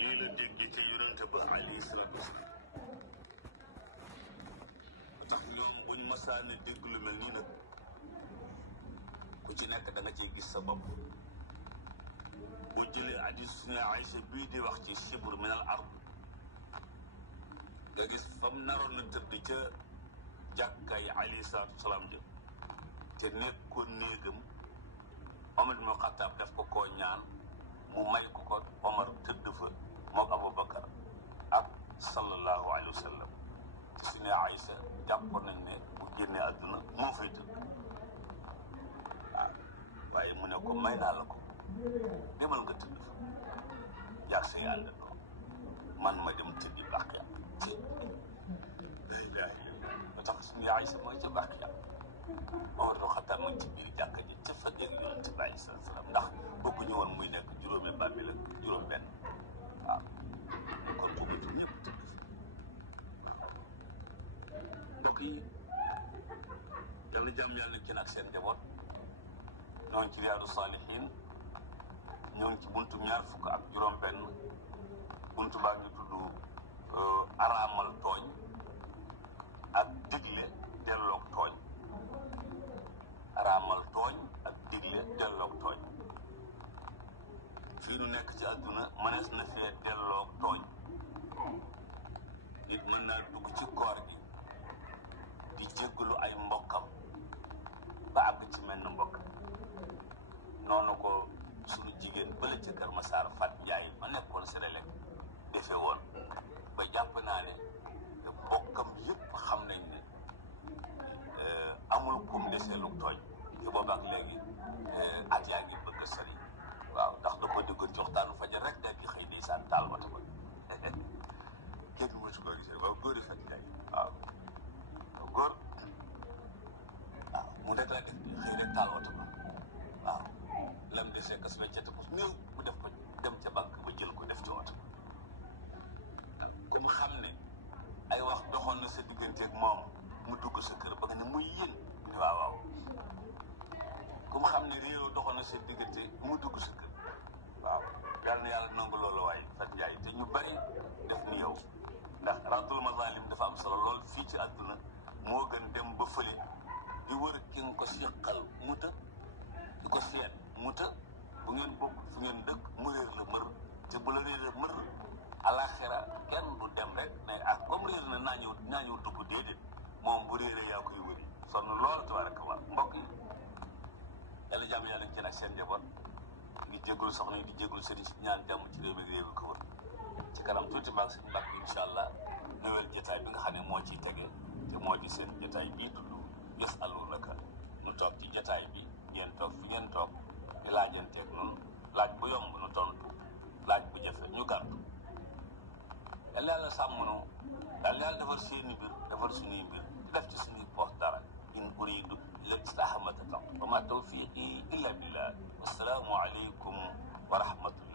lii la déggee ca yonente ba alayhi salaatu wasalaam tax ñoom buñ masaane dégg lu mel nii nag ku ci nekk da nga ciy gis sa bopp. bu jëlee hadiis suñu Aysa bii di wax ci shibr min al ard nga gis fam naroon na tëdd ca jàkkaay alayhi salaatu wasalaam jë te nekkoon néegam Omar ibn Xattaab def ko koo ñaan mu may ko ko Omar tëdd fa mook Abubakar ak sallallahu alayhi wa sallam suñu Aysa jàppoon nañ ne bu génnee àdduna moo fay tëdd waaw waaye mu ne ko may naa la ko demal nga tëdd fa yàgg sa yàlla man ma dem tëddi Baqiya ba tax suñu Aysa mooy ca Baqiya Omar ibn Xattaab mu ngi ci biir jàkka ji ca fa dégg Yonent bi alayhi salaatu salaam ndax bëgguñu woon muy nekk juróomi bàmmeel ak juróom-benn waaw kon bëgguñu ñëpp tëdd fi waaw mbokk yi yàlla jàmm yàlla kenn ak seen njaboot ñoo ngi ci Riyaadu Saalihiin ñoo ngi ci buntu ñaar fukk ak juróom-benn buntu baa ñu tudd araamal tooñ ak digle delloog tooñ. araamal tooñ ak digle delloog tooñ fii nu nekk ci àdduna mënees na fee delloog tooñ nit mën naa dugg ci koor gi di jéggalu ay mbokkam ba àgg ci menn mbokk noonu ko suñu jigéen bële ca Kër Masaar Fat Njaay ma nekkoon Sénélec defe woon ba jàpp naa ne mbokkam yëpp xam nañ ne amul kum deseelu tooñ te boobaak léegi at yaa ngi bëgg a sori waaw ndax da ko déggoon ci waxtaanu fajar rek daal di xëy di saan taal wata ba kenn mësu ko gisee waaw góor yi fekk kay waaw góor waaw mu nekk la def di xëy rek taal wata ba waaw lam desee kas weccete ko néew mu def ko dem ca banque ba jël ko def ci wata ba comme xam ne ay wax doxoon na sa digganteeg moom mu dugg sa kër ba nga ne muy yéen ni waaw waaw ku mu xam ne réew doxoon na seen diggante mu dugg sa kër waaw yal na yàlla nangu loolu waaye Fat Njaay te ñu bari def ni yow ndax raddul mazaalim dafa am solo lool fii ci àdduna moo gën dem ba fële di wër ki nga ko seqal mu të di ko seet mu të bu ngeen bokk fu ngeen dëkk mu réer la mër te bu la réer mër alaxira kenn du dem rek ne ah comme réer na naa ñëw dugg déedéet moom bu réeree yaa koy wëri sonn loolu tabaarakallah mbokk yi yàlla jàmm yàlla ci nag seen njaboot ngi jégalu soxna yi di jégalu sëriñ si ñaan jàmm ci réew mi réew ko wër ci kanam tuuti mbaa seen mbàkk incha allah nowel jotaay bi nga xam ne moo ciy tege te moo di seen jotaay bii tudd yasalunaka nu toog ci jotaay bi ngeen toog fi ngeen toog di laajanteeg noonu laaj bu yomb nu tontu laaj bu jafe ñu gàntu yàlla yàlla sàmm nu yàlla yàlla defar seeni mbir defar suñuy mbir def ci suñuy poos dara in uridu illa islaaha ma tata'tu wa ma tawfiqi illa billah wassalaamu aleykum wa rahmatullah